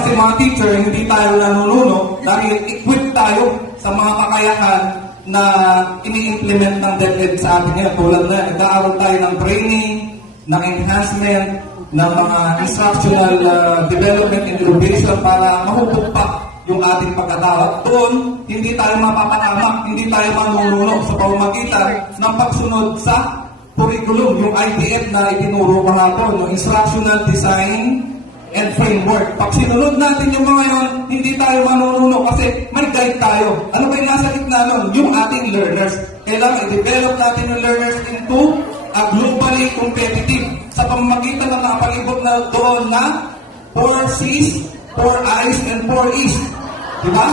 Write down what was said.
Kasi mga teacher, hindi tayo nanununo dahil equipped tayo sa mga kakayahan na ini-implement ng DepEd sa atin ngayon. Tulad na, nag-aaral tayo ng training, ng enhancement, ng mga instructional development and innovation para mahubog pa yung ating pagkatao. Doon, hindi tayo mapapangamak, hindi tayo manununo sa pamamagitan ng pagsunod sa curriculum, yung IDF na itinuro ko nga po, yung instructional design and framework. Pag sinunod natin yung mga yon, hindi tayo manununo kasi may guide tayo. Ano ba yung nasa gitna nun? Yung ating learners. Kailangan i-develop natin yung learners into a globally competitive sa pamamagitan ng nakapalibot na doon na 4 C's, 4 I's, and 4 E's. Diba?